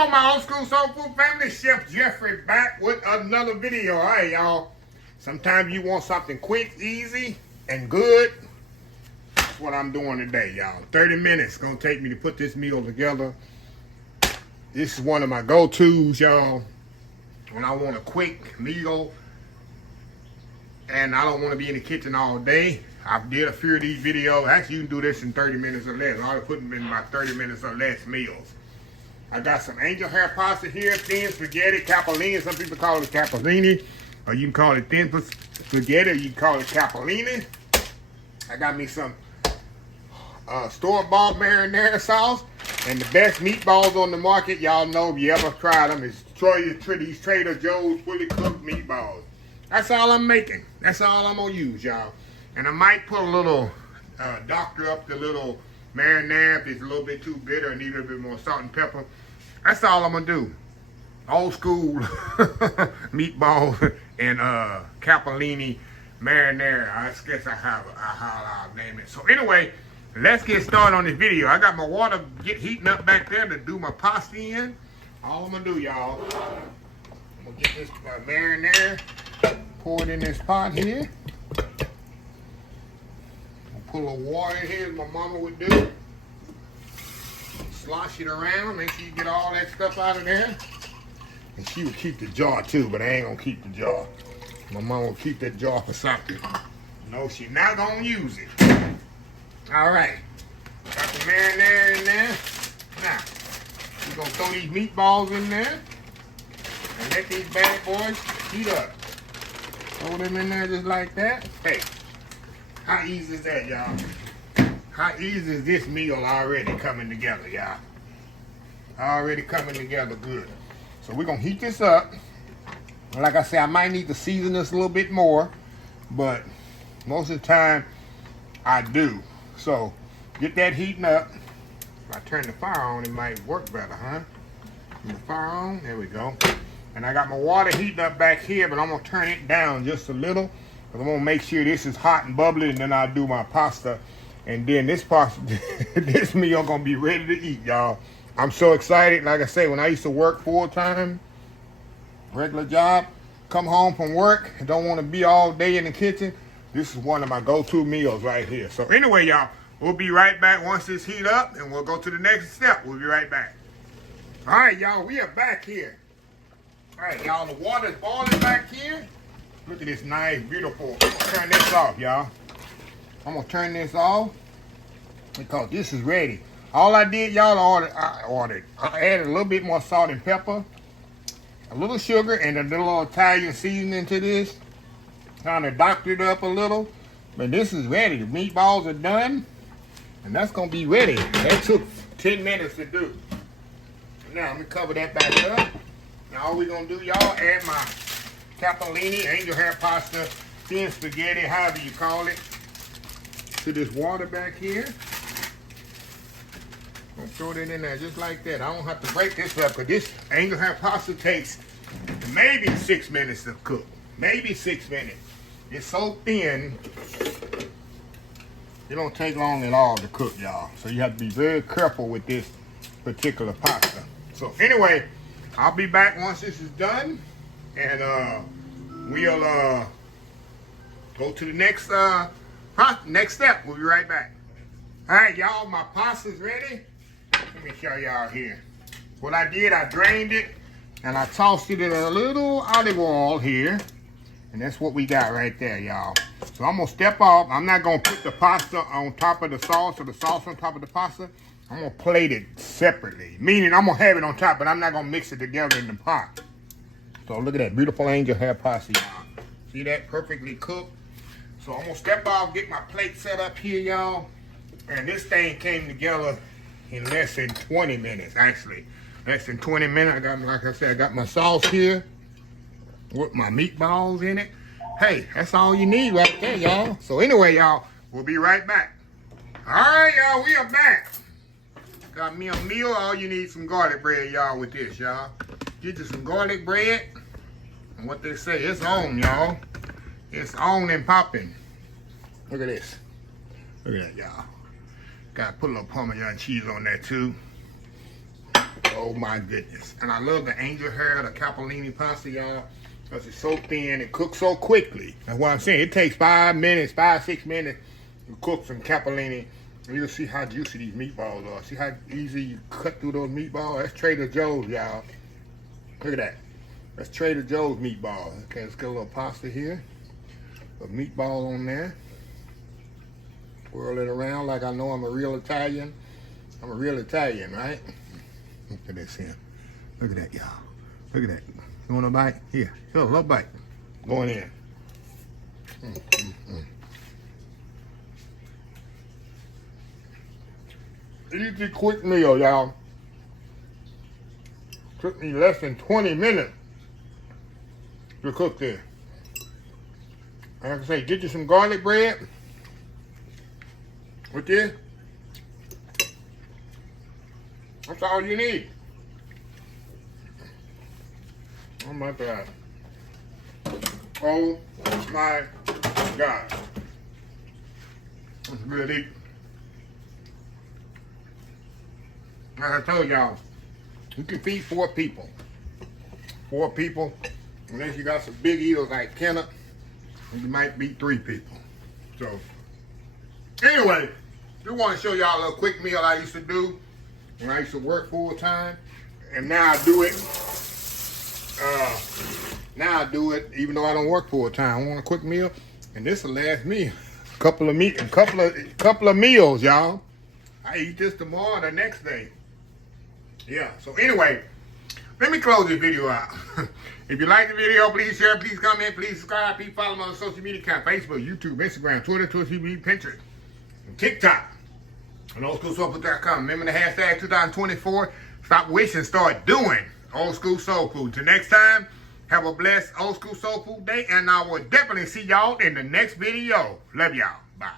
Hello, my old school soul food family. Chef Jeffrey back with another video. All right, y'all. Sometimes you want something quick, easy, and good. That's what I'm doing today, y'all. 30 minutes gonna take me to put this meal together. This is one of my go-tos, y'all, when I want a quick meal and I don't want to be in the kitchen all day. I did a few of these videos. Actually, you can do this in 30 minutes or less. I'll put them in my 30 minutes or less meals. I got some angel hair pasta here, thin spaghetti, cappellini. Some people call it cappellini, or you can call it thin spaghetti, or you can call it cappellini. I got me some store-bought marinara sauce, and the best meatballs on the market. Y'all know if you ever tried them, is these Trader Joe's fully cooked meatballs. That's all I'm making. That's all I'm gonna use, y'all. And I might put a little doctor up the little marinara if it's a little bit too bitter and need a little bit more salt and pepper. That's all I'm gonna do. Old school meatballs and cappellini marinara. I guess how I'll name it. So anyway, let's get started on this video. I got my water heating up back there to do my pasta in. All I'm gonna do, y'all, I'm gonna get this marinara, pour it in this pot here. Put a little water in here as my mama would do. Slosh it around, make sure you get all that stuff out of there. And she would keep the jar too, but I ain't gonna keep the jar. My mama will keep that jar for something. No, she's not gonna use it. All right, got the marinara in there. Now, we're gonna throw these meatballs in there and let these bad boys heat up. Throw them in there just like that. Hey. How easy is that, y'all? How easy is this meal already coming together, y'all? Already coming together good. So we're gonna heat this up. Like I said, I might need to season this a little bit more, but most of the time I do. So get that heating up. If I turn the fire on, it might work better, huh? Turn the fire on, there we go. And I got my water heating up back here, but I'm gonna turn it down just a little. I'm gonna make sure this is hot and bubbly, and then I'll do my pasta. And then this pasta, this meal gonna be ready to eat, y'all. I'm so excited. Like I say, when I used to work full-time, regular job, come home from work, and don't wanna be all day in the kitchen, this is one of my go-to meals right here. So anyway, y'all, we'll be right back once this heat up, and we'll go to the next step. We'll be right back. All right, y'all, we are back here. All right, y'all, the water's boiling back here. Look at this nice, beautiful. I'm gonna turn this off, y'all. I'm gonna turn this off because this is ready. All I did, y'all, I added a little bit more salt and pepper, a little sugar, and a little Italian seasoning to this. Kind of doctored up a little, but this is ready. The meatballs are done, and that's gonna be ready. That took 10 minutes to do. Now, let me cover that back up. Now, all we're gonna do, y'all, add my cappellini, angel hair pasta, thin spaghetti, however you call it, to this water back here. I'm gonna throw it in there just like that. I don't have to break this up because this angel hair pasta takes maybe 6 minutes to cook. Maybe 6 minutes. It's so thin, it don't take long at all to cook, y'all. So you have to be very careful with this particular pasta. So anyway, I'll be back once this is done. And we'll go to the next step. We'll be right back. All right, y'all, my pasta's ready. Let me show y'all here. What I did, I drained it, and I tossed it in a little olive oil here. And that's what we got right there, y'all. So I'm going to step off. I'm not going to put the pasta on top of the sauce or the sauce on top of the pasta. I'm going to plate it separately. Meaning I'm going to have it on top, but I'm not going to mix it together in the pot. So look at that beautiful angel hair pasta, y'all. See that? Perfectly cooked. So I'm gonna step off, get my plate set up here, y'all. And this thing came together in less than 20 minutes, actually. Less than 20 minutes. I got, like I said, I got my sauce here with my meatballs in it. Hey, that's all you need right there, y'all. So anyway, y'all, we'll be right back. All right, y'all, we are back. Got me a meal. All you need some garlic bread, y'all, with this, y'all. Get you some garlic bread. And what they say, it's on, y'all. It's on and popping. Look at this. Look at that, y'all. Gotta put a little Parmesan cheese on that, too. Oh my goodness. And I love the angel hair, the cappellini pasta, y'all, because it's so thin and cooks so quickly. That's what I'm saying. It takes 5 minutes, 6 minutes to cook some cappellini. And you'll see how juicy these meatballs are. See how easy you cut through those meatballs? That's Trader Joe's, y'all. Look at that. That's Trader Joe's meatballs. Okay, let's get a little pasta here. A meatball on there. Swirl it around like I know I'm a real Italian. I'm a real Italian, right? Look at this here. Look at that, y'all. Look at that. You want a bite? Here. Here, a little bite. Going in. Easy, quick meal, y'all. Took me less than 20 minutes to cook this. Like I say, get you some garlic bread with this. That's all you need. Oh my God. Oh my God. It's really, like I told y'all, you can feed 4 people. 4 people, unless you got some big eaters like Kenneth, you might beat 3 people. So, anyway, just want to show y'all a little quick meal I used to do when I used to work full time, and now I do it. Now I do it even though I don't work full time. I want a quick meal, and this will last me a couple of meals, y'all. I eat this tomorrow or the next day. Yeah. So anyway, let me close this video out. If you like the video, please share, please comment, please subscribe, please follow me on social media account: Facebook, YouTube, Instagram, Twitter, TV, Pinterest, and TikTok. And oldschoolsoulfood.com. Remember the hashtag 2024. Stop wishing, start doing. Old School Soul Food. Till next time, have a blessed Old School Soul Food day, and I will definitely see y'all in the next video. Love y'all. Bye.